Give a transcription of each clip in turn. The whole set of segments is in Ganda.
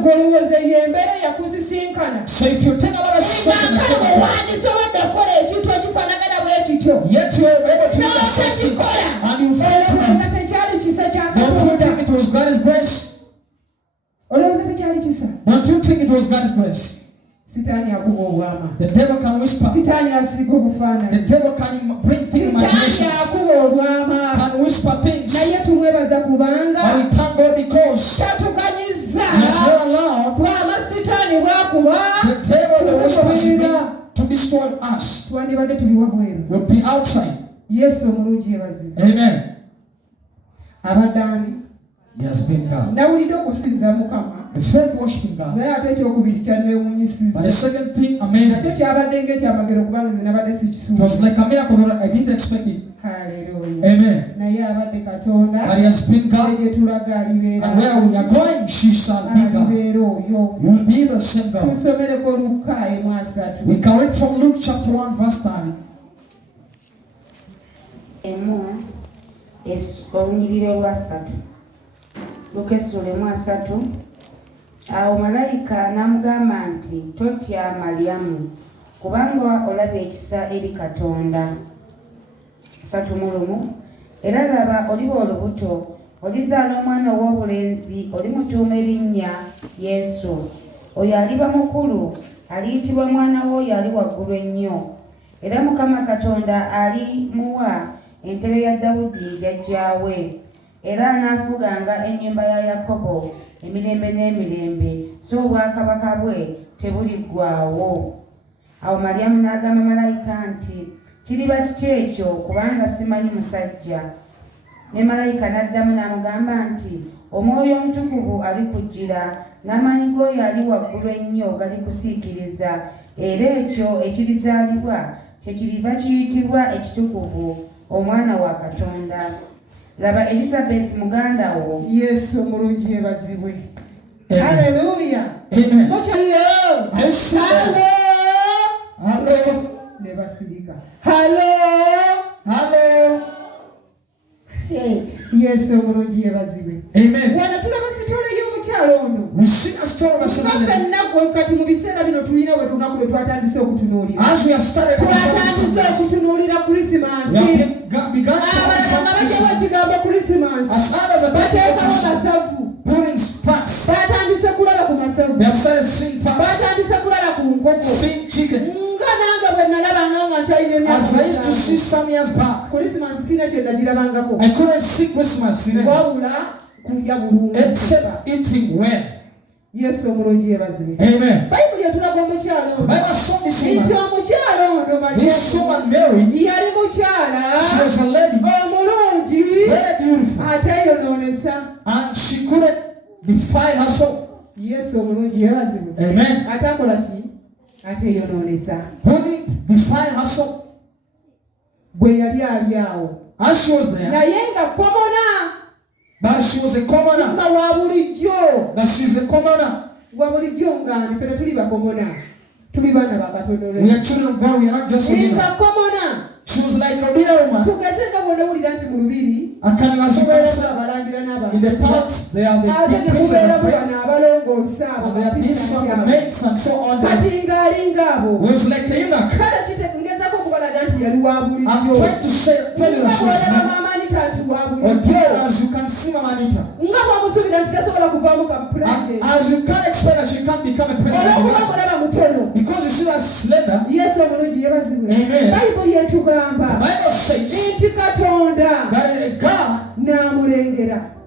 golowooza yembere yakusisinkana. So if you think about a situation yet you are able to do the same thing and you fail to it, don't you think it was God's grace? Don't you think it was God's grace? The devil can whisper. The devil can bring things imaginations. Can whisper things. But we thank God because he has not allowed the devil, the whispers to destroy us. We'll be outside. Amen. He has been God. The first worshiping God. But the second thing amazed me. It was like a miracle that I didn't expect it. Amen. But he has been God. And where we are going, she shall be God. You will be the same God. We can read from Luke chapter 1 verse 30. Awo malayika n'amugamba nti totya Maliyamu kubanga olabye ekisa eri Katonda. 3 Era laba oliba olubuto olizaala omwana ow'obulenzi olimutuuma erinnya Yesu. Oyo aliba mukulu aliyitibwa mwana w'oyo ali waggulu ennyo. Era Mukama Katonda alimuwa entebe ya Dawudi jjajjaawe. Era anaafuganga ennyumba ya Yakobo emirembe n'emirembe, so obwakabaka bwe tebuliggwaawo. Awo Maliyamu n'agamba malayika nti kiriba kiki ekyo kubanga simanyi musajja. Ne malayika n'addamu n'amugamba nti Omwoyo Omutukuvu alikujjira n'amaanyi g'oyo ali waggulu ennyo galikusiikiriza, era ekyo ekirizaalibwa kyekiriva kiyitibwa ekitukuvu, Omwana wa Katonda. Laba Elizabeth muganda wo Yesu omulungi yebazibwe. Hallelujah. Amen. Hello. Nebasirika. Hello. Yesu omulungi yebazibwe. Amen. Wana tulaba sitole y'omukyalo ono. We see a story of a Something nagwe kati mu biseera bino tulina we lunaku lwe twatandise okutunuulira. As we have started okutunuulira Christmas. As others are putting facts. They have started seeing facts. Seeing chicken. As I used to see some years back, I couldn't see Christmas except eating well. Yes, omulungi yebazibwe. Amen. Bayibuli etulaga omukyalo. Bible saw this woman. Nti omukyalo ono Mariyamu. This woman Mary. Yali mukyala. She was a lady. Omulungi. Very beautiful. Ate yonoonesa. And she couldn't defile herself. Yes, omulungi yebazibwe. Amen. Ate akola ki? Ate yonoonesa. Couldn't defile herself. Bwe yali ali awo. As she was there. Naye nga komona. But she was a commoner. That she's a commoner. We are children of God, we are not just a woman. She was like a widow woman. And can you as you can see, in the parts, there are the big princes and princes. And there are these one, the maids and so on. It was like a eunuch. I'm trying to tell you that she was not. Oh dear, as you can see Mama Anita. As you can't expect that she can't become a president. Because you see that slender. Amen. The Bible says that God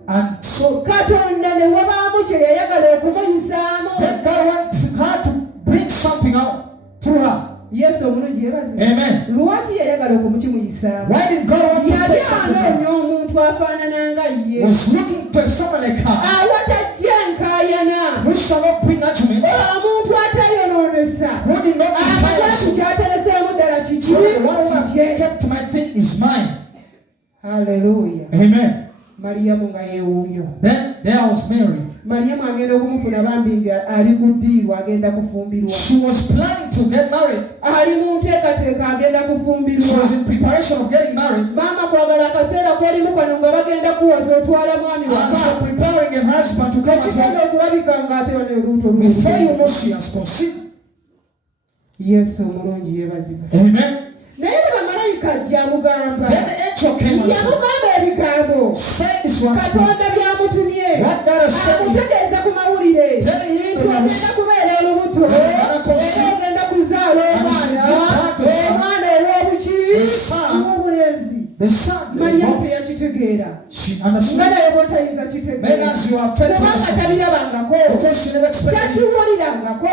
and so then God wanted her to bring something out through her. Yes, amen. Why did God want to take something from her? Was looking for someone like her. Who shall not bring arguments. Who did not defile us. So the one who kept my thing is mine. Hallelujah. Amen. Then there was Mary. Mariamu agenda okumufuna bambi nga ali kuddiirwa agenda kufumbirwa. She was planning to get married. Ali mu nteekateeka agenda kufumbirwa. She was in preparation of getting married. Maama kwagala akaseera k'olimu kano nga bagenda kuwoza otwala mwami waka. As preparing a husband to come as well. Ekigenda okulabika ng'ate wano olubuto lwe. Before you know she has conceived. Yesu omulungi yeebazibwa. Amen. Naye ne bamalayika ajja amugamba. Then the angel came and said, yamugamba ebigambo. Say this one. Katonda byamutumye. What God has said. Amutegeeza ku mawulire. Telling him nti ogenda kubeera olubuto. Era ogenda kuzaala omwana ow'obuki ow'obulenzi. Mariyamu teyakitegeera. Nga naye bw'otayinza kitegeera. Kubanga tabirabangako. Takiwulirangako.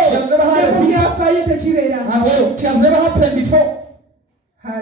Ne mu byafaayo tekibeerangako. It has never happened before.